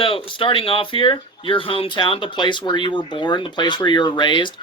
So, starting off here, your hometown, the place where you were born, the place where you were raised,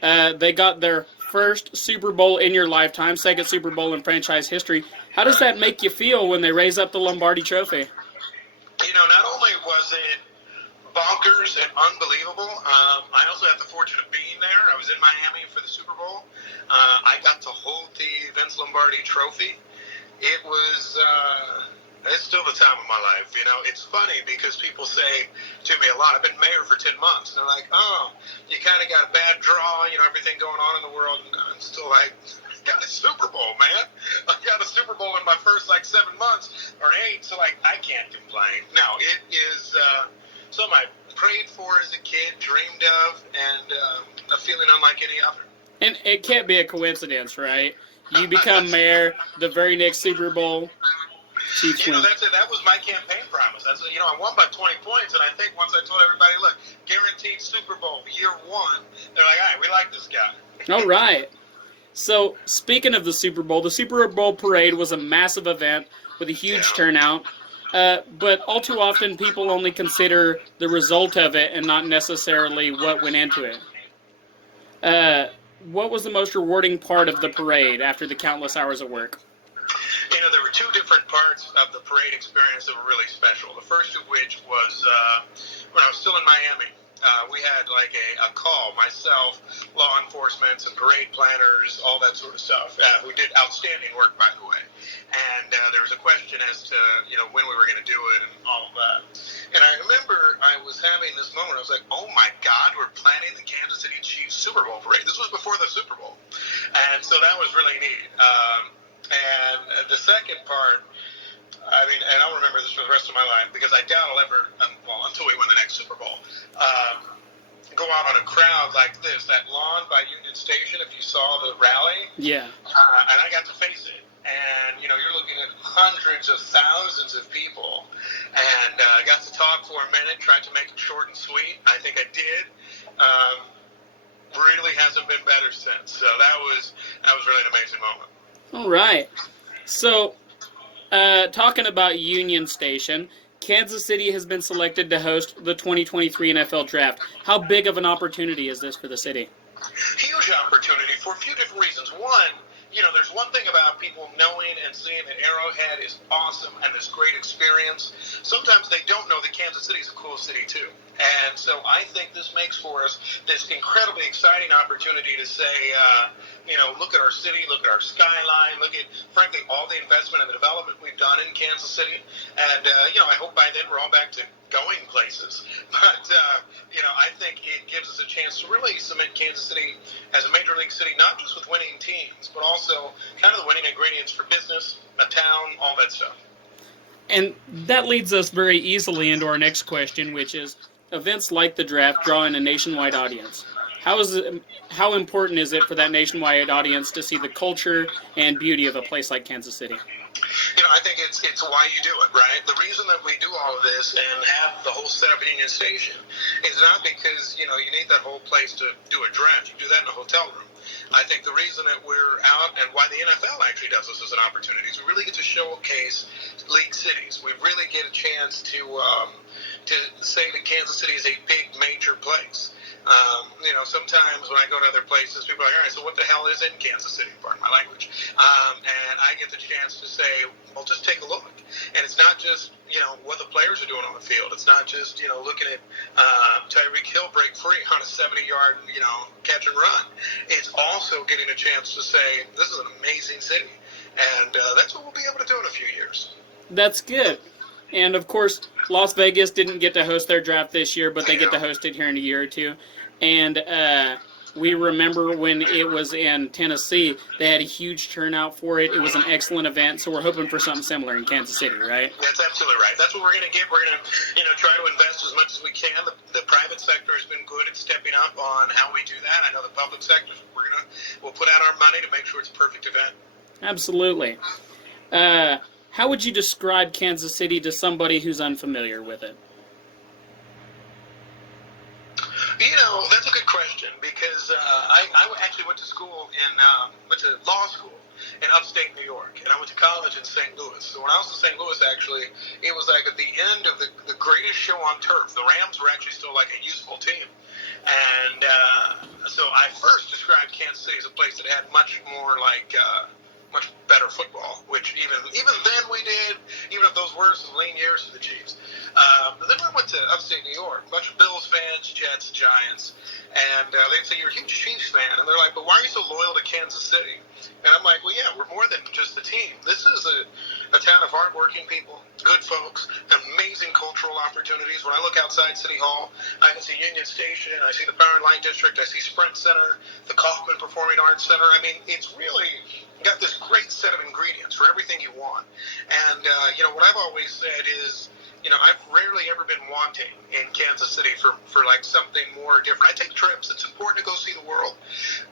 they got their first Super Bowl in your lifetime, second Super Bowl in franchise history. How does that make you feel when they raise up the Lombardi Trophy? Not only was it bonkers and unbelievable, I also had the fortune of being there. I was in Miami for the Super Bowl. I got to hold the Vince Lombardi Trophy. It was... it's still the time of my life. It's funny because people say to me a lot, I've been mayor for 10 months, and they're like, oh, you kind of got a bad draw, everything going on in the world, and I'm still like, I got a Super Bowl, man. I got a Super Bowl in my first, 7 months or 8, so, I can't complain. No, it is something I prayed for as a kid, dreamed of, and a feeling unlike any other. And it can't be a coincidence, right? You become mayor, the very next Super Bowl, Chiefs win. That's it. That was my campaign promise. That's I won by 20 points, and I think once I told everybody, look, guaranteed Super Bowl, year 1, they're like, all right, we like this guy. All right. So, speaking of the Super Bowl parade was a massive event with a huge turnout. But all too often, people only consider the result of it and not necessarily what went into it. What was the most rewarding part of the parade after the countless hours of work? There were 2 different parts of the parade experience that were really special. The first of which was when I was still in Miami. We had a call, myself, law enforcement, some parade planners, all that sort of stuff, who did outstanding work, by the way. And there was a question as to, when we were going to do it and all of that. And I remember I was having this moment. I was like, oh, my God, we're planning the Kansas City Chiefs Super Bowl parade. This was before the Super Bowl. And so that was really neat. And the second part, and I'll remember this for the rest of my life because I doubt I'll ever, until we win the next Super Bowl, go out on a crowd like this, that lawn by Union Station, if you saw the rally. Yeah. And I got to face it. And, you're looking at hundreds of thousands of people. And I got to talk for a minute, tried to make it short and sweet. I think I did. Really hasn't been better since. So that was really an amazing moment. All right. So, talking about Union Station, Kansas City has been selected to host the 2023 NFL Draft. How big of an opportunity is this for the city? Huge opportunity for a few different reasons. One, there's one thing about people knowing and seeing that Arrowhead is awesome and this great experience. Sometimes they don't know that Kansas City is a cool city too. And so I think this makes for us this incredibly exciting opportunity to say, look at our city, look at our skyline, look at, frankly, all the investment and the development we've done in Kansas City. And, I hope by then we're all back to going places. But, I think it gives us a chance to really cement Kansas City as a major league city, not just with winning teams, but also kind of the winning ingredients for business, a town, all that stuff. And that leads us very easily into our next question, which is events like the draft draw in a nationwide audience. How important is it for that nationwide audience to see the culture and beauty of a place like Kansas City? I think it's why you do it, right? The reason that we do all of this and have the whole setup at Union Station is not because, you need that whole place to do a draft. You do that in a hotel room. I think the reason that we're out and why the NFL actually does this as an opportunity is we really get to showcase league cities. We really get a chance to say that Kansas City is a big major place. Sometimes when I go to other places, people are like, all right, so what the hell is in Kansas City, pardon my language? And I get the chance to say, well, just take a look. And it's not just, what the players are doing on the field. It's not just, looking at Tyreek Hill break free on a 70-yard, catch and run. It's also getting a chance to say, this is an amazing city. And that's what we'll be able to do in a few years. That's good. And, of course, Las Vegas didn't get to host their draft this year, but they get to host it here in a year or two. And we remember when it was in Tennessee, they had a huge turnout for it. It was an excellent event, so we're hoping for something similar in Kansas City, right? That's absolutely right. That's what we're going to get. We're going to, try to invest as much as we can. The private sector has been good at stepping up on how we do that. I know the public sector, we'll put out our money to make sure it's a perfect event. Absolutely. How would you describe Kansas City to somebody who's unfamiliar with it? That's a good question because I actually went to school went to law school in upstate New York, and I went to college in St. Louis. So when I was in St. Louis, actually, it was like at the end of the greatest show on turf. The Rams were actually still like a useful team. And so I first described Kansas City as a place that had much more much better football, which even then we did, even if those were some lean years for the Chiefs. But then we went to upstate New York, a bunch of Bills fans, Jets, Giants, and they'd say, you're a huge Chiefs fan. And they're like, but why are you so loyal to Kansas City? And I'm like, well, yeah, we're more than just a team. This is a town of hardworking people, good folks, amazing cultural opportunities. When I look outside City Hall, I can see Union Station, I see the Power and Light District, I see Sprint Center, the Kaufman Performing Arts Center. I mean, it's really got this great set of ingredients for everything you want. And, what I've always said is, I've rarely ever been wanting in Kansas City for like something more different. I take trips. It's important to go see the world.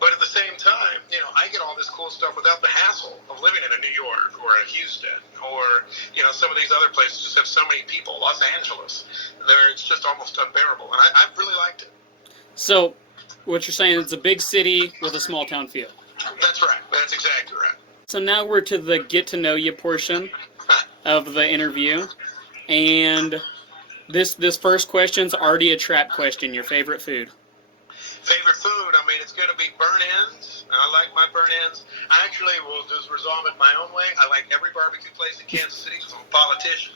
But at the same time, I get all this cool stuff without the hassle of living in a New York or a Houston or, some of these other places just have so many people. Los Angeles, it's just almost unbearable. And I've really liked it. So what you're saying is it's a big city with a small town feel. That's right. That's exactly right. So now we're to the get to know you portion of the interview. And this first question's already a trap question. Your favorite food? Favorite food? I mean, it's going to be burnt ends. I like my burnt ends. I actually will just resolve it my own way. I like every barbecue place in Kansas City because I'm a politician.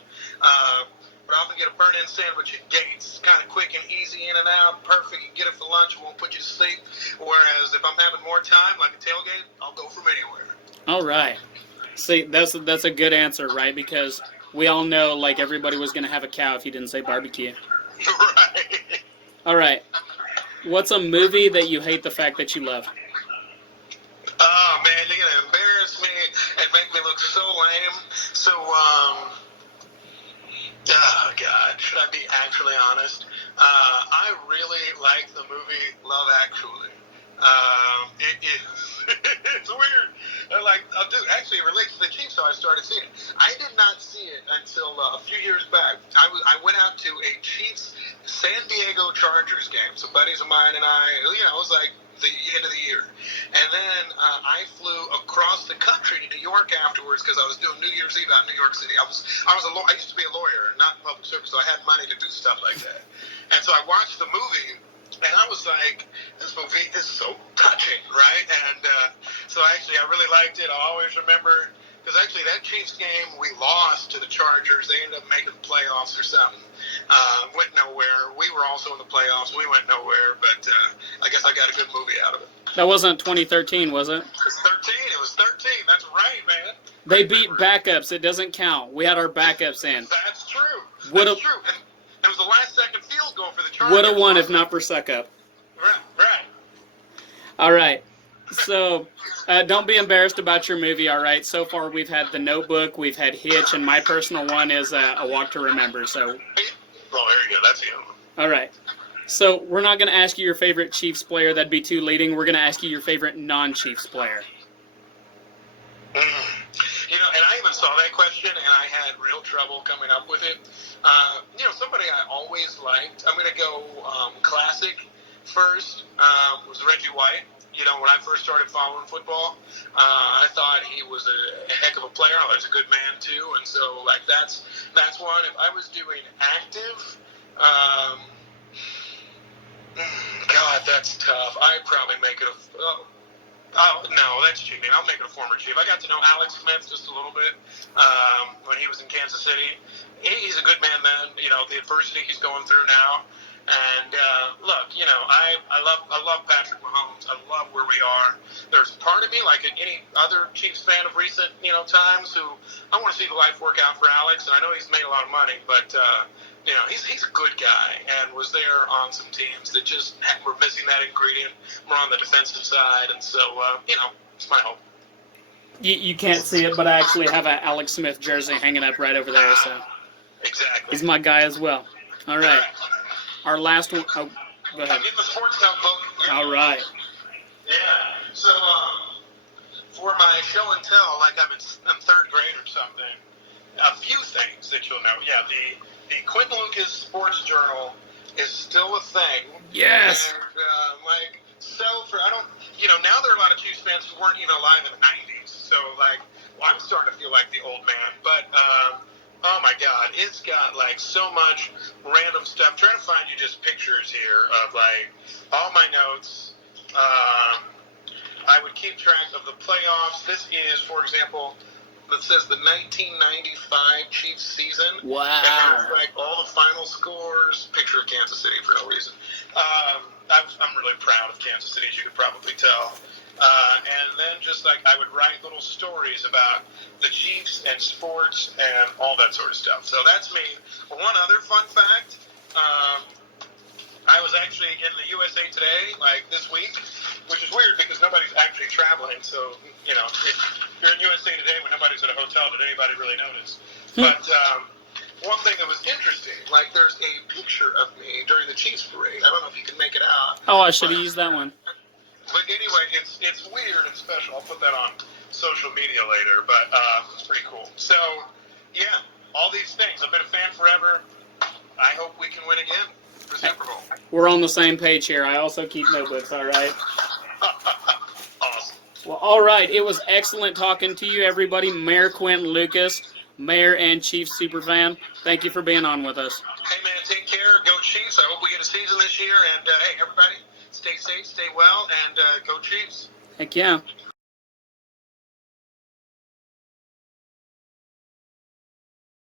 But I often get a burnt end sandwich at Gates. It's kind of quick and easy in and out, perfect. You get it for lunch, won't put you to sleep. Whereas if I'm having more time, like a tailgate, I'll go from anywhere. All right. See, that's a good answer, right? Because we all know, like, everybody was going to have a cow if you didn't say barbecue. Right. All right. What's a movie that you hate the fact that you love? Oh, man, you're going to embarrass me and make me look so lame. So, oh, God, should I be actually honest? I really like the movie Love Actually. It's weird. Actually, it relates to the Chiefs, so I started seeing it. I did not see it until a few years back. I went out to a Chiefs San Diego Chargers game. Some buddies of mine and I, it was like the end of the year. And then I flew across the country to New York afterwards because I was doing New Year's Eve out in New York City. I used to be a lawyer, not in public service, so I had money to do stuff like that. And so I watched the movie. And I was like, this movie is so touching, right? And so actually, I really liked it. I always remember, because actually that Chiefs game, we lost to the Chargers. They ended up making the playoffs or something. Went nowhere. We were also in the playoffs. We went nowhere, but I guess I got a good movie out of it. That wasn't 2013, was it? It was 13. It was 13. That's right, man. They beat backups. It doesn't count. We had our backups in. That's true. That's true. And it was the last-second field goal for the Chargers. Would have won if not for suck-up. Right. All right. So, don't be embarrassed about your movie, all right? So far, we've had The Notebook, we've had Hitch, and my personal one is A Walk to Remember. So. Well, there you go. That's the other one. All right. So, we're not going to ask you your favorite Chiefs player. That'd be too leading. We're going to ask you your favorite non-Chiefs player. And I even saw that question, and I had real trouble coming up with it. Somebody I always liked, I'm going to go classic first, was Reggie White. When I first started following football, I thought he was a heck of a player. I thought he was a good man, too. And so, that's one. If I was doing active, God, that's tough. I'd probably make it no, that's cheating. I'll make it a former Chief. I got to know Alex Smith just a little bit when he was in Kansas City. He's a good man then. The adversity he's going through now. And look, I love Patrick Mahomes. I love where we are. There's part of me, like any other Chiefs fan of recent times, who I want to see the life work out for Alex. And I know he's made a lot of money, but he's a good guy and was there on some teams that just were missing that ingredient. More on the defensive side, and so it's my hope. You can't see it, but I actually have an Alex Smith jersey hanging up right over there. So exactly, he's my guy as well. All right. Our last one. Oh, go ahead. I'm getting the sports stuff, folks. All right. Yeah. So, for my show and tell, like I'm in third grade or something, a few things that you'll know. Yeah, the Quinton Lucas Sports Journal is still a thing. Yes. And, now there are a lot of Chiefs fans who weren't even alive in the 90s. So, I'm starting to feel like the old man. But, oh my God, it's got, so much random stuff. I'm trying to find you just pictures here of, all my notes. I would keep track of the playoffs. This is, for example, that says the 1995 Chiefs season. Wow. And there's, all the final scores. Picture of Kansas City for no reason. I'm really proud of Kansas City, as you could probably tell. And then just, I would write little stories about the Chiefs and sports and all that sort of stuff. So that's me. One other fun fact, I was actually in the USA Today, this week, which is weird because nobody's actually traveling. So, if you're in USA Today when nobody's at a hotel, did anybody really notice? But one thing that was interesting, there's a picture of me during the Chiefs parade. I don't know if you can make it out. Oh, I should have used that one. But anyway, it's weird and special. I'll put that on social media later, but it's pretty cool. So, yeah, all these things. I've been a fan forever. I hope we can win again for Super Bowl. We're on the same page here. I also keep notebooks, all right? Awesome. Well, all right. It was excellent talking to you, everybody. Mayor Quinton Lucas, Mayor and Chiefs superfan. Thank you for being on with us. Hey, man, take care. Go Chiefs. I hope we get a season this year. And, hey, everybody, stay safe, stay well, and go Chiefs. Heck yeah.